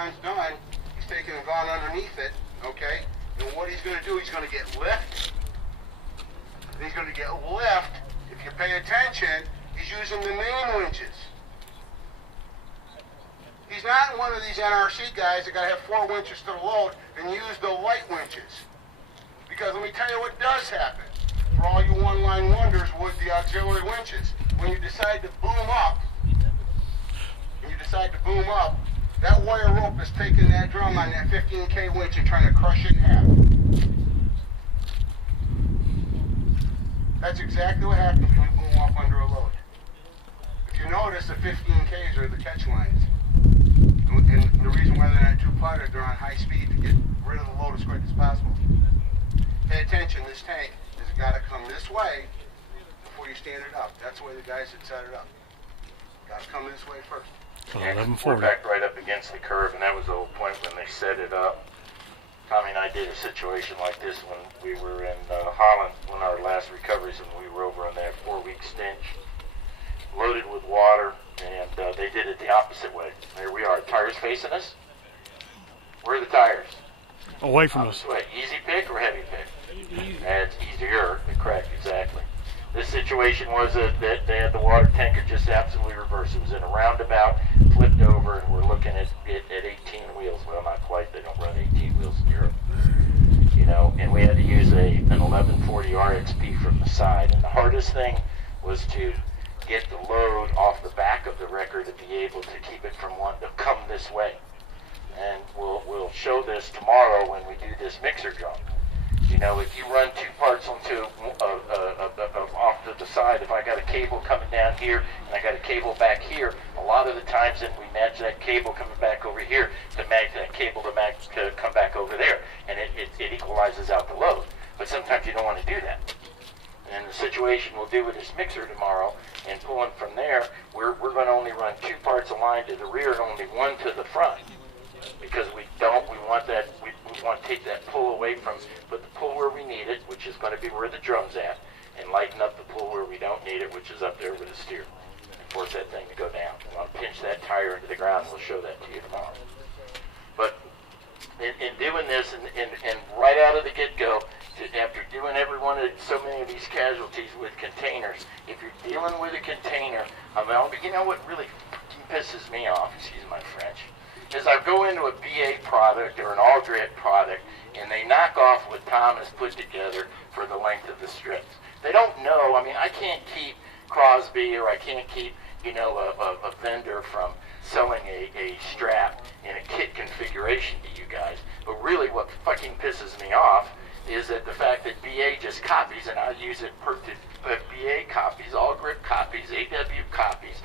John's done, he's taken and gone underneath it, okay? And what he's going to do, he's going to get lift. He's going to get lift. If you pay attention, he's using the main winches. He's not one of these NRC guys that got to have 4 winches to the load and use the light winches. Because let me tell you what does happen. For all you one-line wonders with the auxiliary winches, when you decide to boom up, that wire rope is taking that drum on that 15K winch and trying to crush it in half. That's exactly what happens when you boom up under a load. If you notice, the 15Ks are the catch lines. And the reason why they're not too cluttered, they're on high speed to get rid of the load as quick as possible. Pay attention, this tank has got to come this way before you stand it up. That's the way the guys had set it up. Got to come this way first. Yeah, we're backed right up against the curve, and that was the whole point when they set it up. Tommy and I did a situation like this when we were in Holland, one of our last recoveries, and we were over on that 4-week stench, loaded with water, and they did it the opposite way. There we are, tires facing us. Where are the tires? Away from us. Way. Easy pick or heavy pick? It's easier, correct, exactly. This situation was that they had the water tanker just absolutely reversed. It was in a roundabout, flipped over, and we're looking at it at 18 wheels. Well, not quite. They don't run 18 wheels in Europe. You know, and we had to use an 1140 RXP from the side. And the hardest thing was to get the load off the back of the wrecker to be able to keep it from wanting to come this way. And we'll show this tomorrow when we do this mixer drum. You know, if you run 2 parts onto off to the side, if I got a cable coming down here and I got a cable back here, a lot of the times if we match that cable coming back over here to match that cable to come back over there, and it equalizes out the load. But sometimes you don't want to do that. And the situation we'll do with this mixer tomorrow and pulling from there, we're going to only run 2 parts aligned to the rear and only 1 to the front. Because we want that, we want to take that pull away from, put the pull where we need it, which is going to be where the drum's at, and lighten up the pull where we don't need it, which is up there with the steer, and force that thing to go down. And I'll pinch that tire into the ground, and we'll show that to you tomorrow. But in doing this, and right out of the get-go, after doing so many of these casualties with containers, if you're dealing with a container, you know what really pisses me off, excuse my French, is I go into a BA product or an Aldred product and they knock off what Tom has put together for the length of the strips. They don't know. I mean, I can't keep Crosby or I can't keep, you know, a vendor from selling a strap in a kit configuration to you guys. But really what fucking pisses me off is that the fact that BA just copies, and I use it BA copies, all grip copies, AW copies,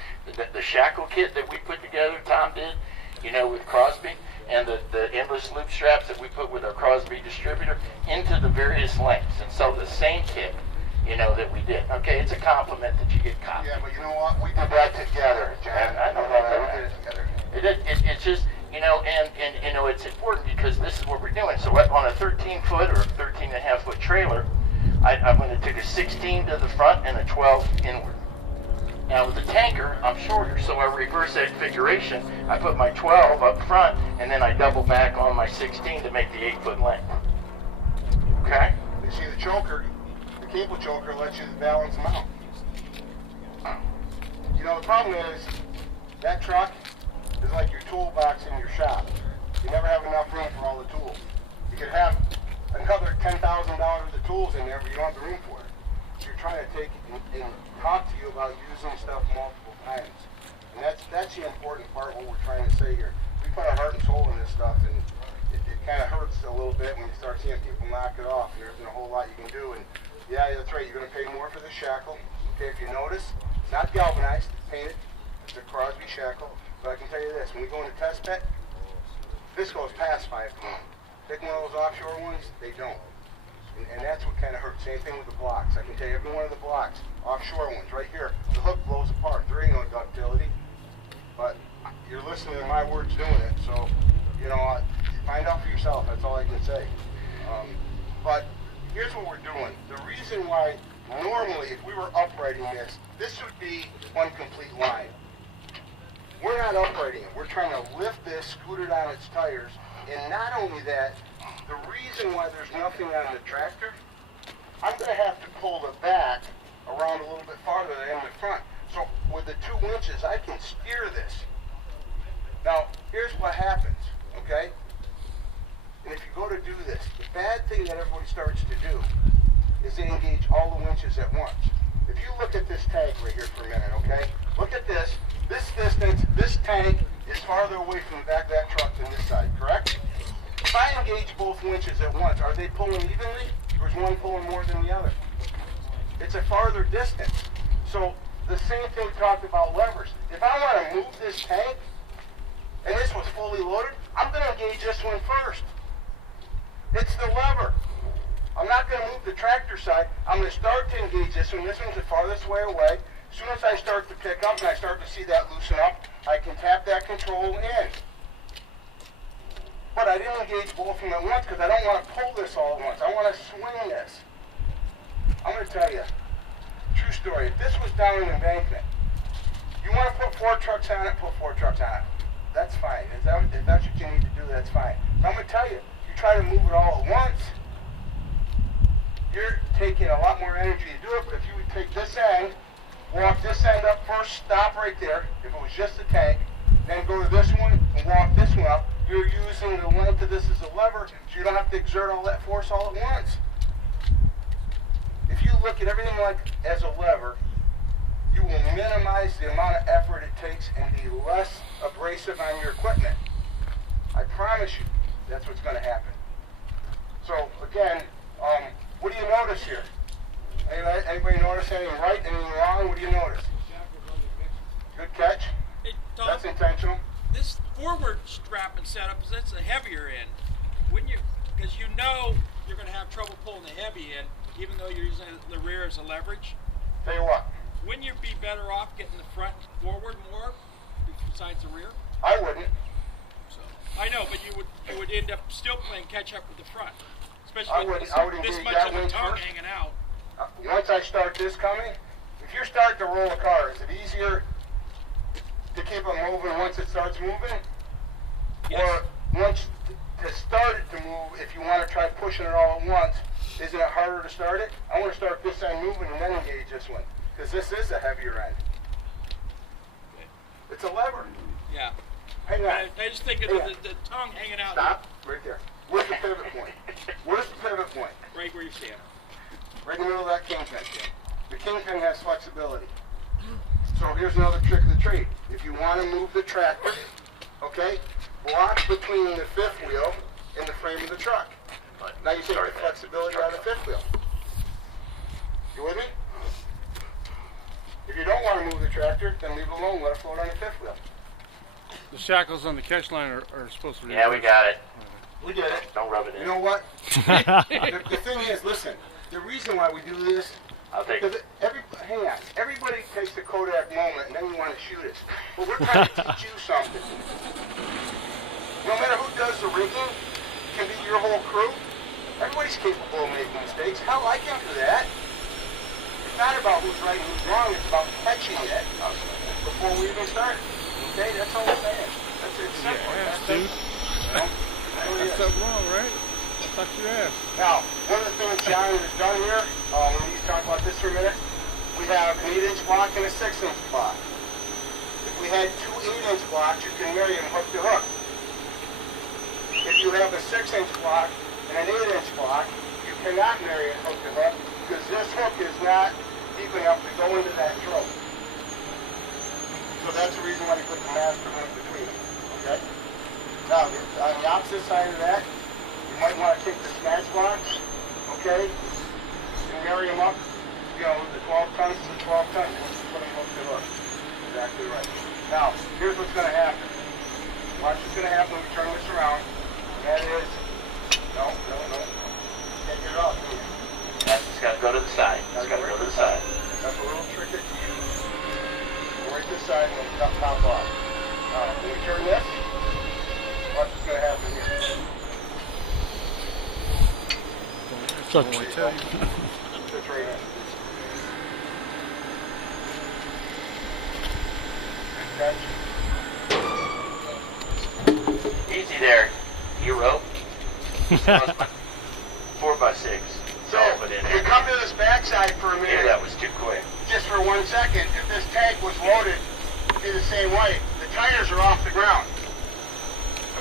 the shackle kit that we put together, Tom did, you know, with Crosby, and the endless loop straps that we put with our Crosby distributor into the various lengths, and so the same kit, you know, that we did. Okay, it's a compliment that you get copied. Yeah, but you know what? We did that together, John. I know that. We did it together. It's just, you know, and you know, it's important because this is what we're doing. So on a 13-foot or 13.5-foot trailer, I'm going to take a 16 to the front and a 12 inward. Now with the tanker, I'm shorter, so I reverse that configuration. I put my 12 up front, and then I double back on my 16 to make the 8-foot length. Okay? You see the choker, the cable choker lets you balance them out. You know, the problem is, that truck is like your toolbox in your shop. You never have enough room for all the tools. You could have another $10,000 worth of tools in there, but you don't have the room for it. So you're trying to take and talk to you about using stuff multiple times. And that's the important part, what we're trying to say here. We put our heart and soul in this stuff, and it kind of hurts a little bit when you start seeing people knock it off. There isn't a whole lot you can do. And yeah, that's right, you're going to pay more for the shackle. Okay, if you notice, it's not galvanized, it's painted. It's a Crosby shackle. But I can tell you this, when we go into test pit, this goes past 5 to 1. Take one of those offshore ones, they don't. And that's what kind of hurts. Same thing with the blocks. I can tell you every one of the blocks, offshore ones, right here, the hook blows apart. There ain't no ductility. But you're listening to my words doing it, so, you know, find out for yourself. That's all I can say. But here's what we're doing. The reason why, normally, if we were uprighting this would be one complete line. we're not uprighting it. We're trying to lift this, scoot it on its tires, and not only that, the reason why there's nothing on the tractor, I'm going to have to pull the back around a little bit farther than the front. So with the 2 winches, I can steer this. Now, here's what happens, okay? And if you go to do this, the bad thing that everybody starts to do is they engage all the winches at once. If you look at this tank right here for a minute, okay? Look at this. This distance, this tank is farther away from the back of that truck than this side, correct? If I engage both winches at once, are they pulling evenly? Or is one pulling more than the other? It's a farther distance. So the same thing we talked about levers. If I want to move this tank, and this was fully loaded, I'm going to engage this one first. It's the lever. I'm not going to move the tractor side. I'm going to start to engage this one. This one's the farthest way away. As soon as I start to pick up and I start to see that loosen up, I can tap that control in. But I didn't engage both of them at once because I don't want to pull this all at once. I want to swing this. I'm going to tell you, true story, if this was down an embankment, you want to put 4 trucks on it, put 4 trucks on it. That's fine. If that's what you need to do, that's fine. But I'm going to tell you, you try to move it all at once, you're taking a lot more energy to do it. But if you would take this end, walk this end up first, stop right there, if it was just a tank, then go to this one and walk this one up, you're using the length of this as a lever, so you don't have to exert all that force all at once. If you look at everything like as a lever, you will minimize the amount of effort it takes and be less abrasive on your equipment. I promise you, that's what's going to happen. So again, what do you notice here? Anybody notice anything right, anything wrong? What do you notice? Good catch. Hey, Tom, That's intentional. this forward strap and setup, that's a heavier end. Wouldn't you? Because you know you're going to have trouble pulling the heavy end, even though you're using the rear as a leverage. Tell you what, Wouldn't you be better off getting the front forward more besides the rear? I wouldn't. So I know, but you would end up still playing catch up with the front, I especially would- with I would this engage much that of the wing tongue first. hanging out. Once I start this coming, if you're starting to roll a car, is it easier to keep it moving once it starts moving? Yes. Or once to start it to move, if you want to try pushing it all at once, isn't it harder to start it? I want to start this end moving and then engage this one, because this is a heavier end. It's a lever. Yeah. Hang on. I just think of Hang on. the tongue hanging out Stop right there. Where's the pivot point? Where's the pivot point? right where you stand. Right in the middle of that kingpin. The kingpin has flexibility. So here's another trick of the trade. If you want to move the tractor, okay, block between the fifth wheel and the frame of the truck. Now you take the flexibility out of the fifth wheel. You with me? If you don't want to move the tractor, then leave it alone, let it float on the fifth wheel. The shackles on the catch line are supposed to be. Yeah, we got it. We did it. Don't rub it in. You know what? the thing is, listen, the reason why we do this, I'll take because hang on, everybody takes the Kodak moment and then you want to shoot us. But we're trying to teach you something. No matter who does the rigging, it can be your whole crew. Everybody's capable of making mistakes. Hell, I can do that. It's not about who's right and who's wrong, it's about catching it before we even start. Okay, that's all I'm saying. That's it. Simple. Ass, That's dude. it. You know? That's what it That's is. something wrong, right? Fuck your ass. Now, one of the things John has done here, when he's talking about this for a minute, we have an 8-inch block and a 6-inch block. If we had two 8-inch blocks, you can marry them hook to hook. If you have a 6-inch block and an 8-inch block, you cannot marry it hook to hook because this hook is not deep enough to go into that throat. So that's the reason why we put the master link between them. Okay? Now, on the opposite side of that, you might want to take the snatch blocks, okay, and marry them up, you know, the 12 tons to the 12 tons, and just put them hook to hook. Exactly right. Now, here's what's going to happen. Watch what's going to happen when we turn this around. That is, no. Can't get it off, can you? That's just got to go to the side. It's got to go to the side. That's a little trick that you use. Go right to the side and then pop off. When we turn this, watch what's going to happen here. That's what I tell you. Just right in. Catch. there. You rope? 4x6. So, All of it in if you there. come to this backside for a Yeah, minute, that was too quick. just for 1 second, if this tank was loaded, it'd be the same way. The tires are off the ground.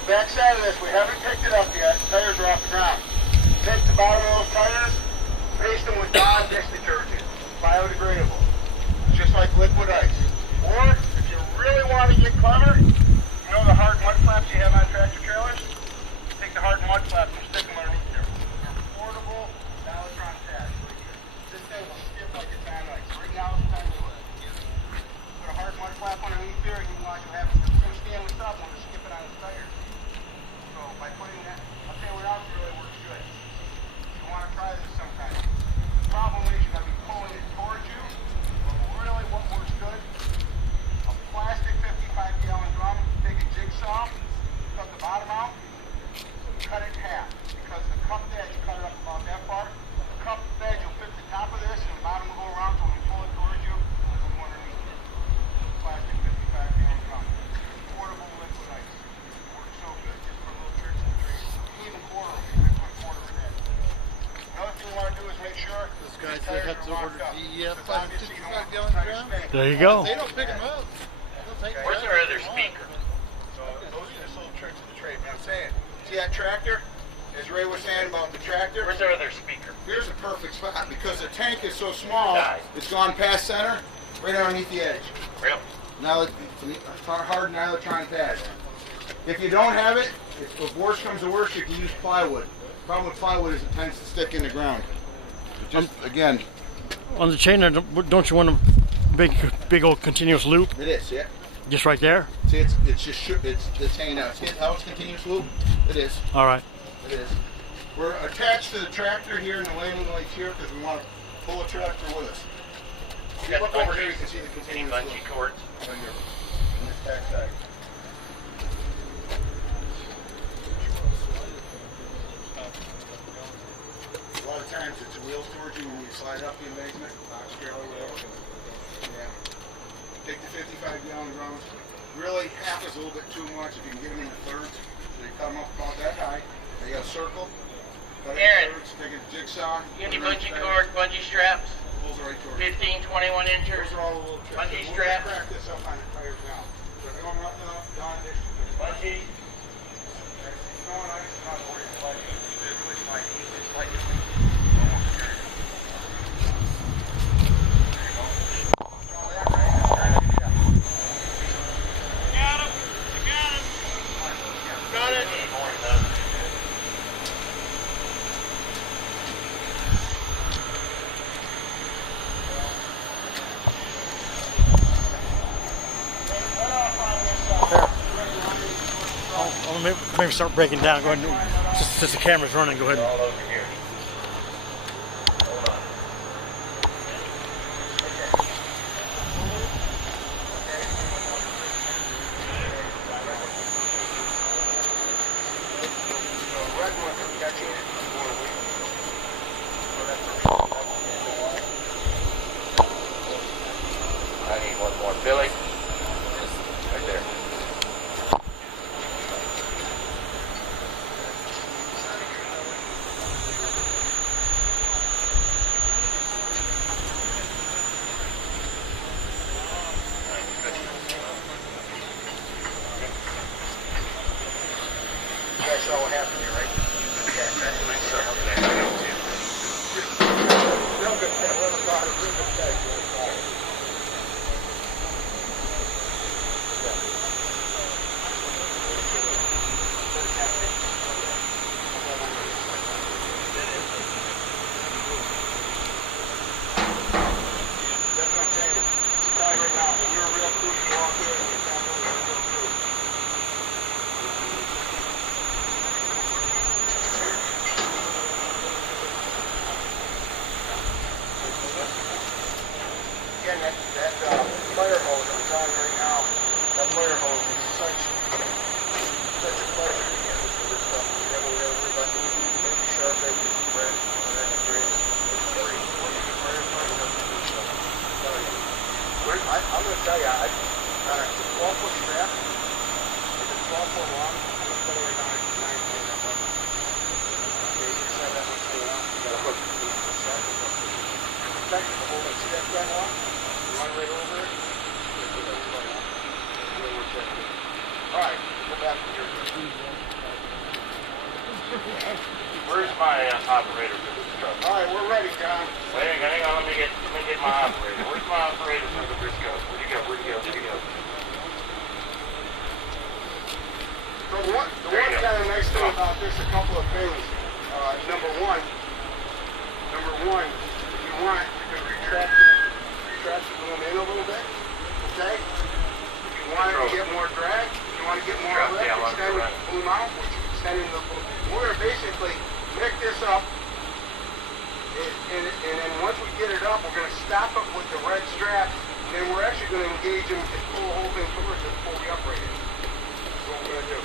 The backside of this, we haven't picked it up yet. The tires are off the ground. Take the bottom of those tires, paste them with Dawn dish detergent, biodegradable, just like liquid ice. Or, if you really want to get clever, you know the hard mud flaps you have on tractor trailers? Take the hard mud flaps and stick them underneath there. They're portable, Nylotron pads right here. This thing will skip like it's on ice. Right now it's time to put a hard mud flap underneath there, and you watch what happens. It's going to stand with stuff when we're skipping on the tires. So by putting that, I'll tell you what else really works good. You want to try this sometime. The problem is you're going to be pulling it towards you, but really what works good, a plastic 55-gallon drum, take a jigsaw, cut the bottom out, cut it in half. Because the cup edge, you cut it up about that far, the cup edge will fit the top of this, and the bottom will go around, so when you pull it towards you, it'll go underneath it. Plastic 55-gallon drum. Portable liquid ice. Works so good, just for little tricks and trades. You can even quarter them, you can put a quarter in that. Another thing you want to do is make sure This guy the said tires have to are order locked up. DEF Because obviously you don't want 55 gallon the tires drum. staying. There you go. They don't pick them up. They'll take Where's that. our other speaker? So those are just little tricks of the trade. But I'm saying, see that tractor? As Ray was saying about the tractor, Where's our other speaker? here's a perfect spot because the tank is so small, Nice. it's gone past center, right underneath the edge. Really? Now it's a hard Nylotron pad. If you don't have it, if worse comes to worse, you can use plywood. Problem with plywood is it tends to stick in the ground. But just again, On the chain there, don't you want a big old continuous loop it is, yeah. just right there? See, it's just it's hanging out. See how it's continuous loop? It is. All right. It is. We're attached to the tractor here in the landing lights here because we want to pull a tractor with us. You got Look over here, you bungees? can see the Any continuous bungee loop. cords? Right here, on this back side. A lot of times it's wheels towards you when you slide up the embankment, box trailer, whatever. Yeah. Take the 55-gallon drums. Really, half is a little bit too much if you can get them into thirds. So you cut them up about that high. They got a circle. Cut it Aaron. in thirds, take a jigsaw. You got any put it bungee in cord, bungee straps? Pulls right towards you. 15, 21 inchers? Those are all the little tricks. Bungee We're straps? gonna crack this up on the tires now. So if going up enough, Dawn dish. Bungees? Going ice, not worried about it. They really slide easy. It's like I'll maybe start breaking down. Go ahead and, since the camera's running, go ahead. All over here. Hold on. I need one more. Billy? Right there. You guys saw what happened here, right? Yeah, that's what I saw. Real good tag, real good tag, real good tag. That's what I'm saying. I'm telling you right now, when you're a real crew, you walk in and you're not really a real crew. Again, Where's my operator for this truck? All right, we're ready, John. Wait, hang on, let me get my operator. Where's my operator for the Briscoe? Where'd he go? So the one kind of nice thing about this, a couple of things. Number one, if you want, you can retract the boom in a little bit, okay? If you want to get more drag, if you want to get more lift, extend the boom out, which is extending the boom. We're going to basically pick this up, and then once we get it up, we're going to stop it with the red strap, and then we're actually going to engage them and pull the whole thing towards it before we upright it. That's what we're going to do.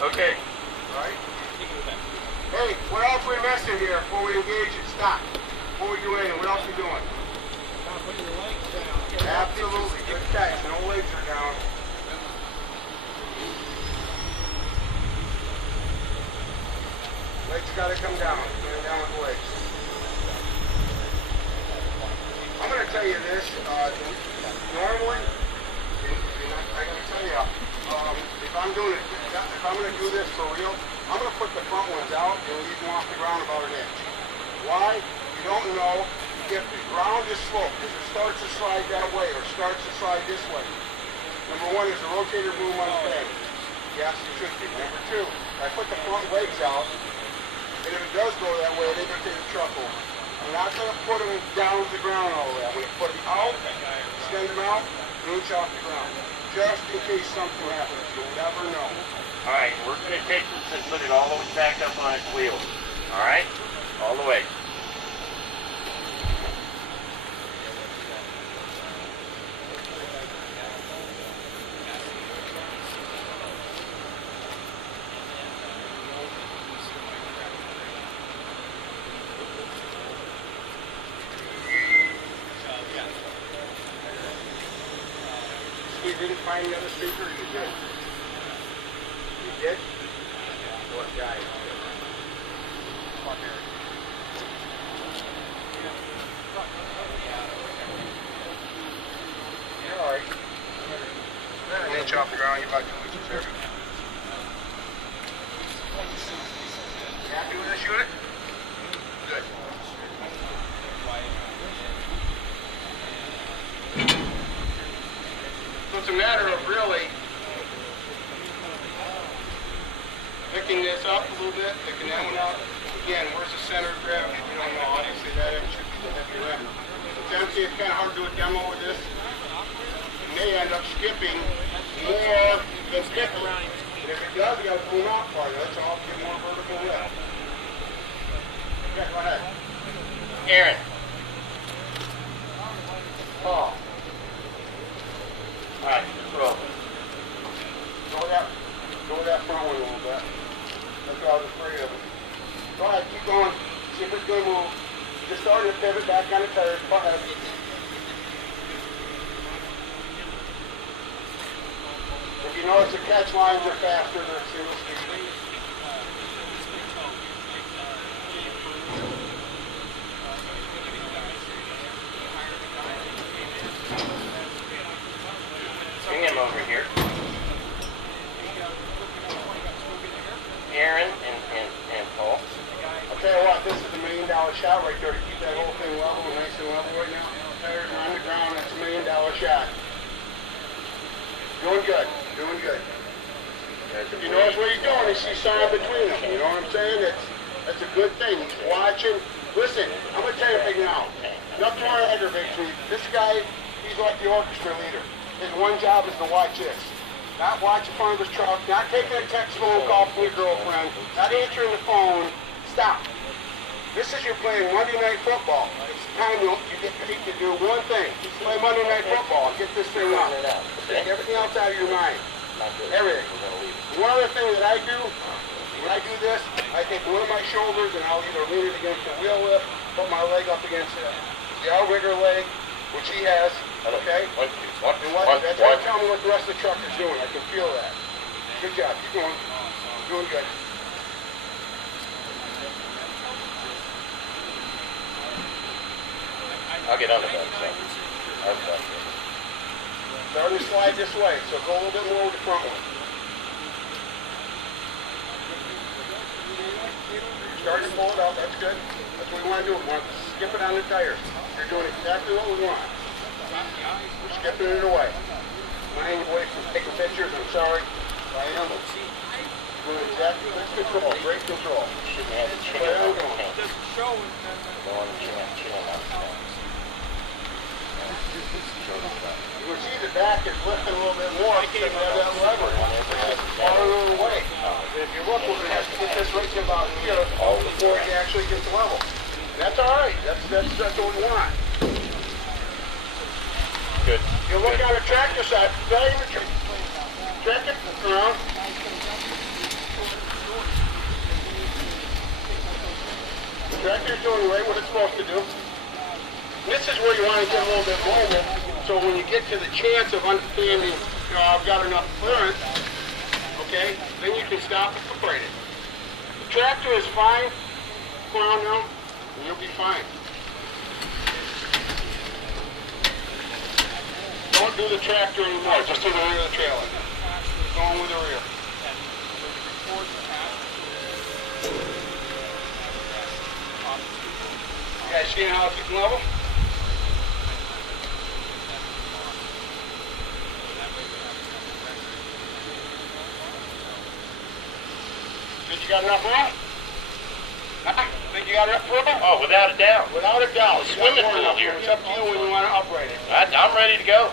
Okay. Alright? Hey, what else are we missing here before we engage it? Stop. Before we do anything, what else are we doing? Put your legs down. Absolutely. Good catch. No legs are down. Legs gotta come down. Coming down with legs. I'm gonna tell you this. Normally, I gotta tell you, if I'm gonna do this for real, I'm gonna put the front ones out and leave them off the ground about an inch. Why? You don't know if the ground is sloped, if it starts to slide that way or starts to slide this way. Number one, is the rotator boom unbent? Yes, it should be. Number two, I put the front legs out, and if it does go that way, they can take the truck over. I'm not gonna put them down to the ground all the way. I'm gonna put them out, extend them out, an inch off the ground. Just in case something happens. You'll never know. Alright, we're going to take this and put it all the way back up on its wheels. Alright? All the way. You didn't find the other speaker, you did? You did? What guy? You're alright. An inch off the ground, you're about 2 inches there. You happy with this unit? Good. So it's a matter of really picking this up a little bit, picking that one up. Again, where's the center of gravity? We don't know. Obviously, that end should be the heavier end. It's empty. It's kind of hard to do a demo with this. You may end up skipping more than 50. And if it does, you got to boom out farther. That's all. Get more vertical lift. Okay, go ahead. Aaron. Paul. Alright, roll. Go with that front one a little bit. That's what I was afraid of. Go ahead, keep going. See if it's going to move. Just starting to pivot back on the tires. Go ahead. If you notice, the catch lines are faster than single speed. Bring him over here. Aaron and Paul. I'll tell you what, this is $1 million shot right there to keep that whole thing level, nice and level right now. Tires are on the ground, that's $1 million shot. Doing good, doing good. If you notice what he's doing, he sees solid between them. You know what I'm saying? That's a good thing. He's watching. Listen, I'm going to tell you right now. Nothing more aggravates me. This guy, he's like the orchestra leader. His one job is to watch this. Not watch in front of his truck, not taking a text phone call from your girlfriend, not answering the phone. Stop. This is you're playing Monday Night Football. It's time you get paid to do one thing. Just play Monday Night Football and get this thing up. Take everything else out of your mind. Everything. One other thing that I do, when I do this, I take one of my shoulders and I'll either lean it against the wheel lip, put my leg up against the outrigger leg, which he has, okay? That's why tell me what the rest of the truck is doing. I can feel that. Good job. Keep going. Doing good. I'll get under that. So. Starting to slide this way, so go a little bit more with the front one. You're starting to pull it out, that's good. That's what we want to do. We want to skip it on the tires. You're doing exactly what we want. We're skipping it away. Mind away from taking pictures, I'm sorry. I am. Doing exactly, that's control, great control. Shouldn't have the chin Where out. I'm going. It doesn't show it. Go on the chin out. You can see the back is lifting a little bit more because we have that lever. It's farther away. If you look, we're going to have to get this right to about here before it actually gets level. And that's all right. That's what we want. Good. You look on the tractor side, not even tractor around. The tractor's doing right what it's supposed to do. This is where you want to get a little bit mobile, so when you get to the chance of understanding, you know, I've got enough clearance, okay, then you can stop and separate it. The tractor is fine, ground now, and you'll be fine. Don't do the tractor anymore, just do the rear of the trailer. Going with the rear. You guys seeing how it's getting level? Think you got enough room? Huh? Think you got enough room? Oh, without a doubt. Without a doubt. Swimming pool here. It's up to you when you want to operate it. I'm ready to go.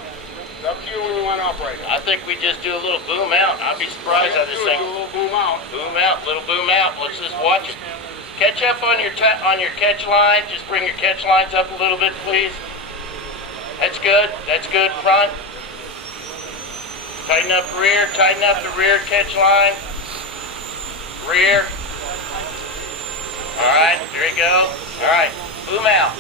It's up to you when you want to operate it. I think we just do a little boom out. I'd be surprised how this thing. Do a little boom out. Boom out, little boom out. Let's just watch it. Catch up on your catch line. Just bring your catch lines up a little bit, please. That's good. That's good. Front. Tighten up rear. Tighten up the rear catch line. Rear. All right. There you go. All right. Boom out.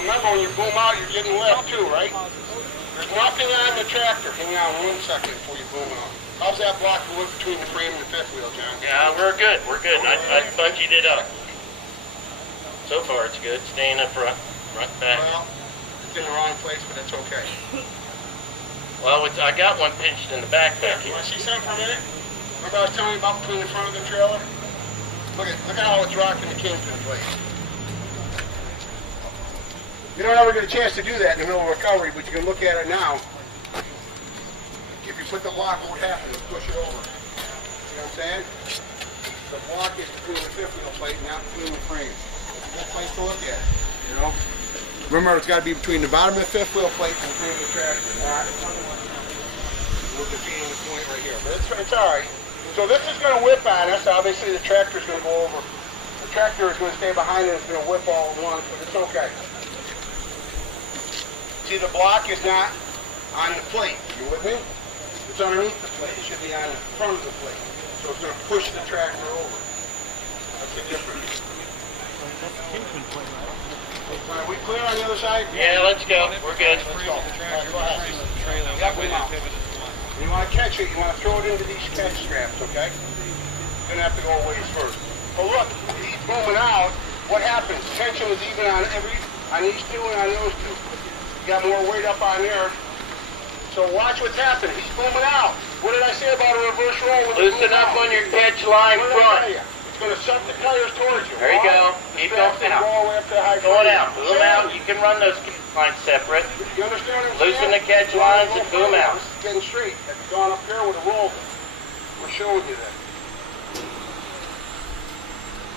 Remember, when you boom out, you're getting left too, right? There's nothing on the tractor. Hang on 1 second before you boom out. How's that block look between the frame and the fifth wheel, John? Yeah, we're good. We're good. I bungeed it up. So far, it's good. Staying up front. Front back. Well, it's in the wrong place, but it's okay. Well, I got one pinched in the back You here. want to see something for a minute? Remember I was telling you about between the front of the trailer? Look at how it's rocking the kingpin plate. You don't ever get a chance to do that in the middle of recovery, but you can look at it now. If you put the block, what would happen is push it over. See what I'm saying? The block is between the fifth wheel plate, not between the frames. It's a good place to look at it, you know? Remember, it's got to be between the bottom of the fifth wheel plate and the frame of the tractor, not with the being the point right here. But it's all right. So this is going to whip on us. Obviously, the tractor is going to go over. The tractor is going to stay behind and it's going to whip all at once, but it's okay. See, the block is not on the plate. You with me? It's underneath the plate. It should be on the front of the plate. So it's going to push the tractor over. That's the difference. Are we clear on the other side? Yeah, let's go. We're good. Let's go. All right, go ahead. Yep, we know. You want to catch it, you want to throw it into these catch straps, okay? You're going to have to go a ways first. But look, he's booming out. What happens? Tension is even on these two and on those two. You got more weight up on there. So watch what's happening. He's booming out. What did I say about a reverse roll? Loosen up on your catch line front. It's going to suck the tires towards you. There you go. Keep going out. Going out. Boom out. You can run those lines separate. You understand what I'm Loosen saying? the catch lines and boom out. This is getting straight. If you've gone up here with a roll, we're showing you that.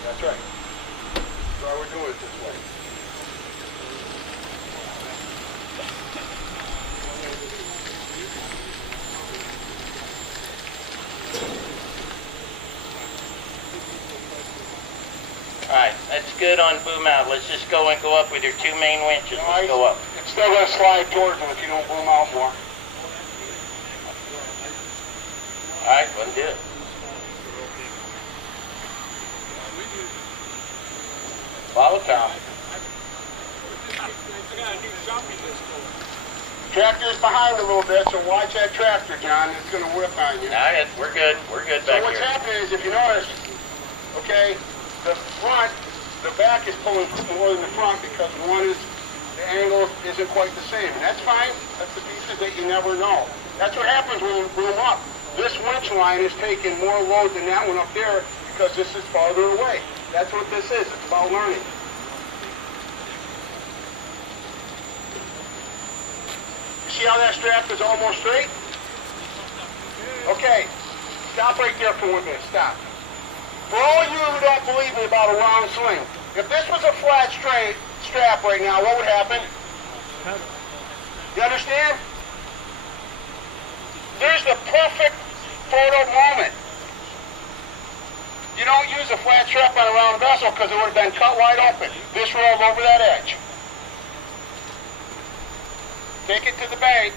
That's right. That's why we're doing it this way. Alright, that's good on boom out. Let's just go and go up with your two main winches. Let's go up. It's still going to slide towards them if you don't boom out more. Alright, let's do it. Follow Tom. Tractor's behind a little bit, so watch that tractor, John. It's going to whip on you. Alright, we're good. We're good back So what's here. happening is, if you notice, okay, the front, the back is pulling more than the front because one is the angle isn't quite the same, and that's fine. That's the pieces that you never know. That's what happens when you boom up. This winch line is taking more load than that one up there because this is farther away. That's what this is. It's about learning. You see how that strap is almost straight? Okay, stop right there for 1 minute. Stop. For all you who don't believe me about a round sling, if this was a flat straight strap right now, what would happen? You understand? There's the perfect photo moment. You don't use a flat strap on a round vessel because it would have been cut wide open. This rolled over that edge. Take it to the bank.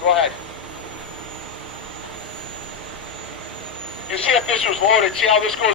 Go ahead. You see if this was loaded, see how this goes